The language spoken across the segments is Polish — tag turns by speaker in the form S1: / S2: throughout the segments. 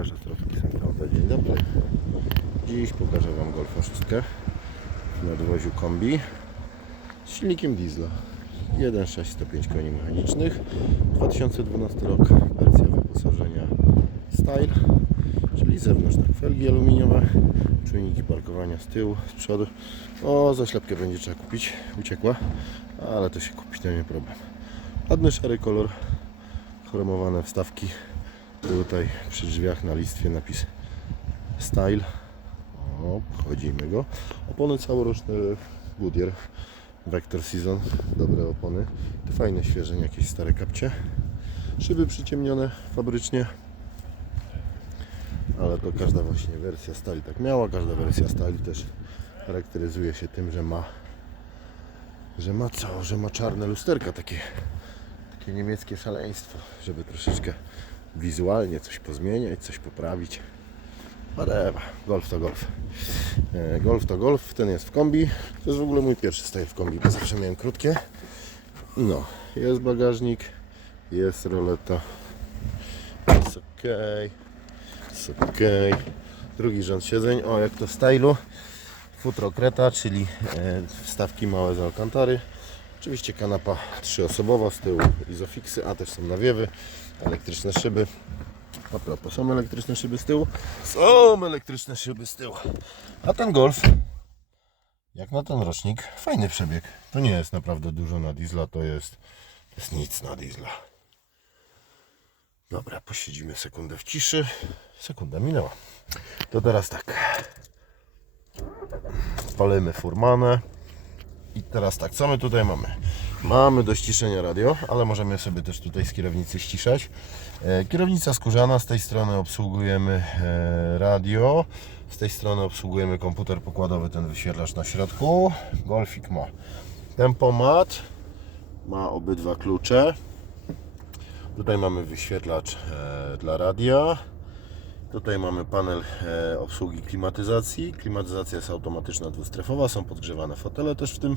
S1: Dzień dobry. Dziś pokażę Wam Golfa 6 w nadwoziu kombi z silnikiem diesla. 1.6 105 koni mechanicznych. 2012 rok wersja wyposażenia Style czyli zewnątrz tak, felgi aluminiowe czujniki parkowania z tyłu, z przodu. O zaślepkę będzie trzeba kupić, uciekła ale to się kupi, to nie problem. Ładny szary kolor chromowane wstawki tutaj przy drzwiach na listwie napis Style. O, wchodzimy go. Opony całoroczne Goodyear Vector Season, dobre opony. Te fajne świeże, jakieś stare kapcie. Szyby przyciemnione fabrycznie. Ale to każda właśnie wersja stali tak miała, każda wersja stali też charakteryzuje się tym, że ma że ma co, że ma czarne lusterka takie takie niemieckie szaleństwo, żeby troszeczkę wizualnie coś pozmieniać, coś poprawić. Whatever. Golf to golf. E, Golf to golf, ten jest w kombi. To jest w ogóle mój pierwszy staje w kombi, bo zawsze miałem krótkie. No, jest bagażnik, jest roleta. Jest ok. Jest ok. Drugi rząd siedzeń. O, jak to w stylu. Futro Kreta, czyli e, wstawki małe z Alcantary. Oczywiście kanapa trzyosobowa z tyłu izofixy, a też są nawiewy, elektryczne szyby. A propos, są elektryczne szyby z tyłu? Są elektryczne szyby z tyłu. A ten Golf, jak na ten rocznik, fajny przebieg. To nie jest naprawdę dużo na diesla, to jest, to jest nic na diesla. Dobra, posiedzimy sekundę w ciszy. Sekunda minęła. To teraz tak. Palimy furmanę. I teraz tak, co my tutaj mamy? Mamy do ściszenia radio, ale możemy sobie też tutaj z kierownicy ściszać. E, kierownica skórzana, z tej strony obsługujemy e, radio, z tej strony obsługujemy komputer pokładowy, ten wyświetlacz na środku. Golfik ma tempomat, ma obydwa klucze. Tutaj mamy wyświetlacz e, dla radia. Tutaj mamy panel e, obsługi klimatyzacji. Klimatyzacja jest automatyczna dwustrefowa, są podgrzewane fotele też w tym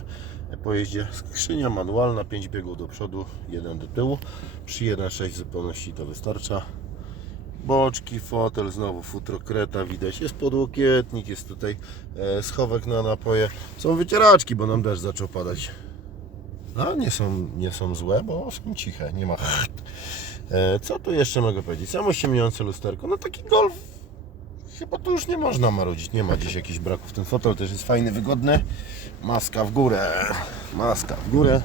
S1: pojeździe. Skrzynia manualna, 5 biegów do przodu, 1 do tyłu. Przy 1.6 w zupełności to wystarcza. Boczki, fotel, znowu futro kreta widać. Jest podłokietnik, jest tutaj e, schowek na napoje. Są wycieraczki, bo nam deszcz zaczął padać. A nie są, nie są złe, bo są ciche, nie ma Co tu jeszcze mogę powiedzieć? Samo ściemniające lusterko. No taki golf chyba tu już nie można marudzić. Nie ma gdzieś jakichś braków. Ten fotel też jest fajny, wygodny. Maska w górę. Maska w górę.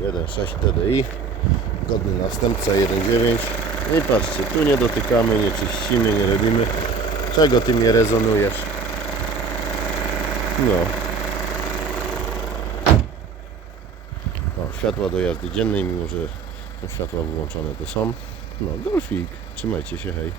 S1: 1.6 TDI. Godny następca 1.9. No I patrzcie, tu nie dotykamy, nie czyścimy, nie robimy. Czego ty mnie rezonujesz? No. Światła do jazdy dziennej, mimo że światła wyłączone to są. No, golfik. Trzymajcie się, hej.